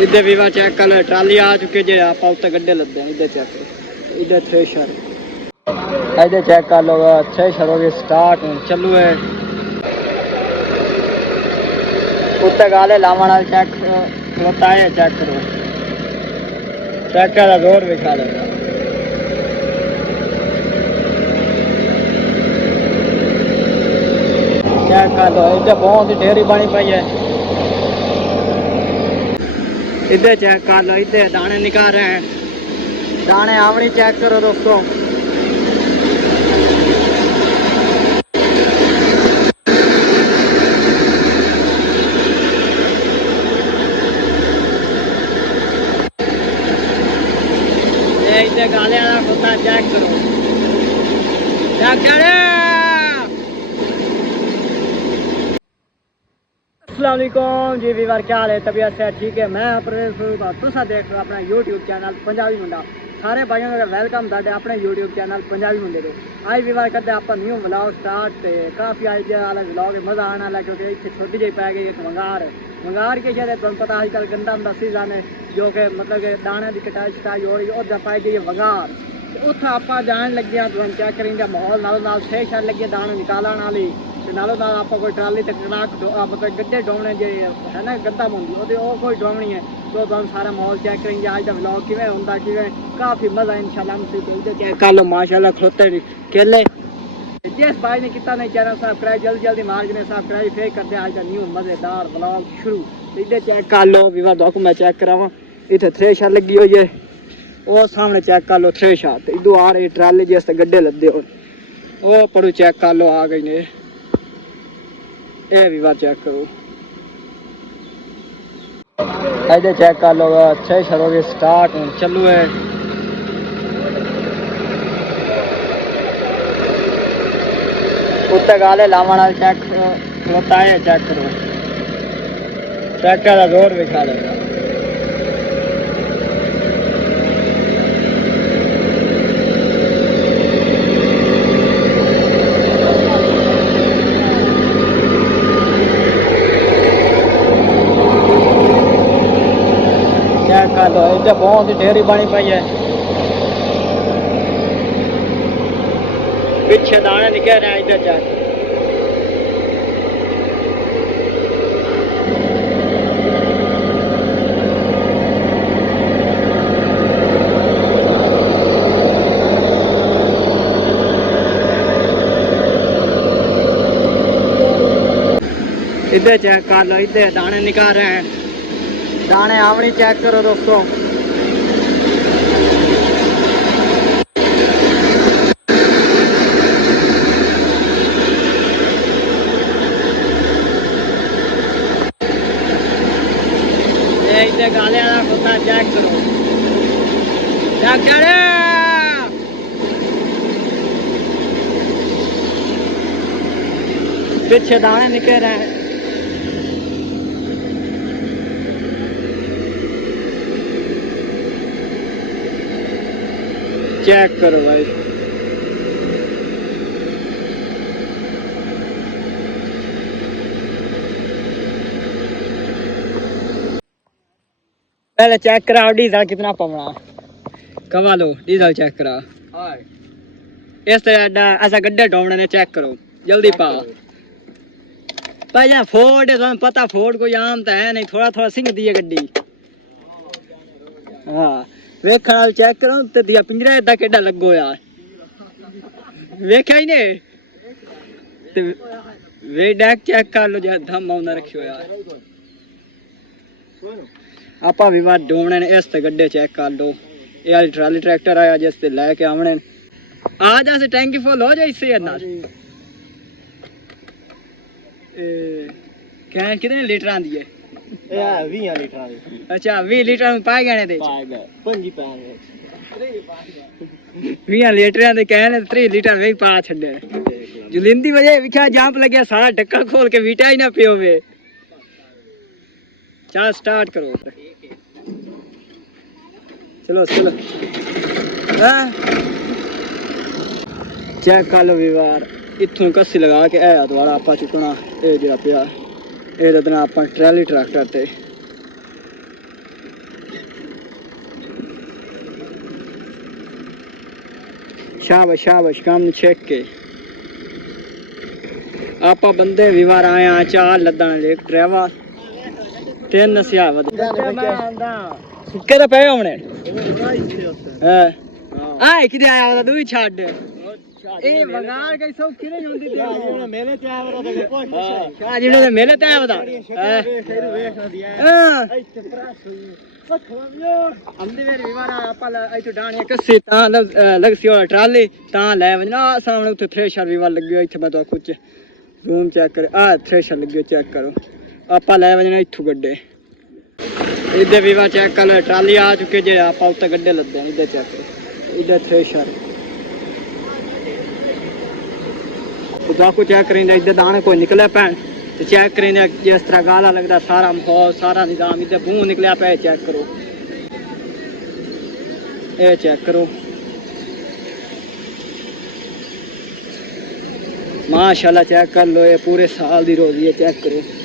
इधर भी चेक कर लो, ट्राली आ चुकी जे आप उत्ते गड्ढे लदे इधर चेक करो, इधर थ्रेशर इधर चेक कर लो, थ्रेशर हो गया स्टार्ट चालू है। उत्ते गाले लावण चेक खलोता है, चेक करो, चेक कर जोर दिखा लो। चेक कर लो, इधर बहुत ही ढेरी बनी पई है। इधर चेक कर लो, इधर दाने निकाल रहे हैं, दाने आवड़ी चेक करो दोस्तों। इधर गाले वाला होता चेक करो, चेक करे। अस्सलाम वालेकुम जी वीवर, क्या हाल है? तबीयत से ठीक है? मैं तुसा देख रहे हो अपना यूट्यूब चैनल पंजाबी मुंडा। सारे भाइयों का वेलकम साडे अपने यूट्यूब चैनल पंजाबी मुंडे के। आज वीवर करते आप न्यू व्लॉग स्टार्ट, काफ़ी आज वाला व्लॉग मज़ा आने वाला, क्योंकि इतने छोटी जी पै गई एक वंगार के शायद तुम पता अजकल गंदा होंदा सीजन है, जो कि मतलब कि दाने की कटाई शटाई हो रही है, उधर पाई गई है वंगार। उत्थे आप जान लगे तुम चेक करेंगे माहौल नाल छे छे लगे दाने निकालने वाली, नालों नाल आप कोई ट्राली तक मतलब गड्ढे डोमने जो है ना गद्दा मुंडी वो कोई डोमनी है, तो हम सारा माहौल चेक करेंगे। आज का व्लॉग किवें हुंदा किवें, काफ़ी मज़ा इंशाल्लाह हमसे चेक कर लो। माशाल्लाह खलोते केले जिस भाई ने कितना नहीं चैनल सब्सक्राइब जल्दी जल्दी मार के सब्सक्राइब फिर करते आज का न्यू मज़ेदार व्लॉग शुरू। इधर चेक कर लो विवाह दोस्तों, मैं चेक करावा, इतने थ्रेशर लगी हुई है, वो सामने चेक कर लो थ्रेशर, तो इधर आ रही ट्राली जिस गड्ढे लदे हो, वो पड़ू चेक कर लो आ गई ने, ये विवाह चेक करो। इधर चेक कर लो, थ्रेशर हो गया स्टार्ट चालू है। उत्ते गाले लावण चेक खलोता है, चेक करो, चेक कर जोर दिखा लो। चेक कर लो, इधर बहुत ही ढेरी बनी पई है, पीछे दाने निकल रहे हैं। इधर चेक इधर चेक कर लो, इधर दाने निकाल रहे हैं, दाने आवड़ी चेक करो दोस्तों। इधर गाले वाला होता चेक करो, चेक करे। पीछे दाने निकल रहे हैं, चेक करो भाई। पहले चेक कराओ डीजल कितना पवना, कमा लो डीजल चेक करा। इस तरह ऐसा गड्ढे ढोने ने चेक करो जल्दी पा भाई। फोर्ड है पता, फोर्ड कोई आम तो है नहीं, थोड़ा थोड़ा सिंह दी है गड्डी। हाँ वेखा चेक करो तो दिया पिंजरा इदा केडा लगो यार, वेखा ही ने वे डैक चेक कर लो जो धम आउंदा रखियो यार। आपा भी बात ढूंढने ने इस ते गड्ढे चेक कर लो, ये वाली ट्राली ट्रैक्टर आया जिस ते लेके आने आज ऐसे टैंकी फुल हो जाए इससे ना। क्या कितने लीटर आंदी है? 20 लीटर। अच्छा 20 लीटर में पाए गए थे, 20 लीटर के कहने 3 लीटर में पा छड़े जुलिंदी वजह विखा जांप लगे सारा ढक्कन खोल के वीटा ही ना पियो वे। चल स्टार्ट करो, चलो चलो चेक कर लो विवार, इथों कस्सी लगा के है दोबारा आपा चुकना ये जो पिया ये दना आप ट्रैली ट्रैक्टर ते शाबाश शाबाश काम चेक के आपा बंदे भी वार आए आ चार लदन ले ड्राइवर तीन नसिया वद केदा पे हमने हां आए किदे आया वदा दूई छाड़ ए बगाड़ के सब किने जोंदी ते मेले ते आया वदा ते कोई हां जिने ते मेले ते आया वदा वेख ना दिया हां इथे प्रास हमदी मेरे विवार आपा इथे डाणी कसी ता लगसी वाला ट्राली ता ले वजना सामने उथे थ्रेशर विवार लगियो इथे मैं तो कुछ जूम चेक कर आ थ्रेशर लगियो चेक करो आपा ले वजना इथु गड्डे इधर विवार चेक कर ट्राली आ चुके जे आपा उते गड्डे लदे इधर चेक करो इधर थ्रेशर तो को चेक करेंगे इधर दाने कोई निकले पैन तो चेक करेंगे जिस तरह गाला लगता सारा माहौल सारा निजाम इधर बूह निकलिया पे चेक करो ये चेक करो माशाल्लाह चेक कर लो ये पूरे साल दी रोजी है चेक करो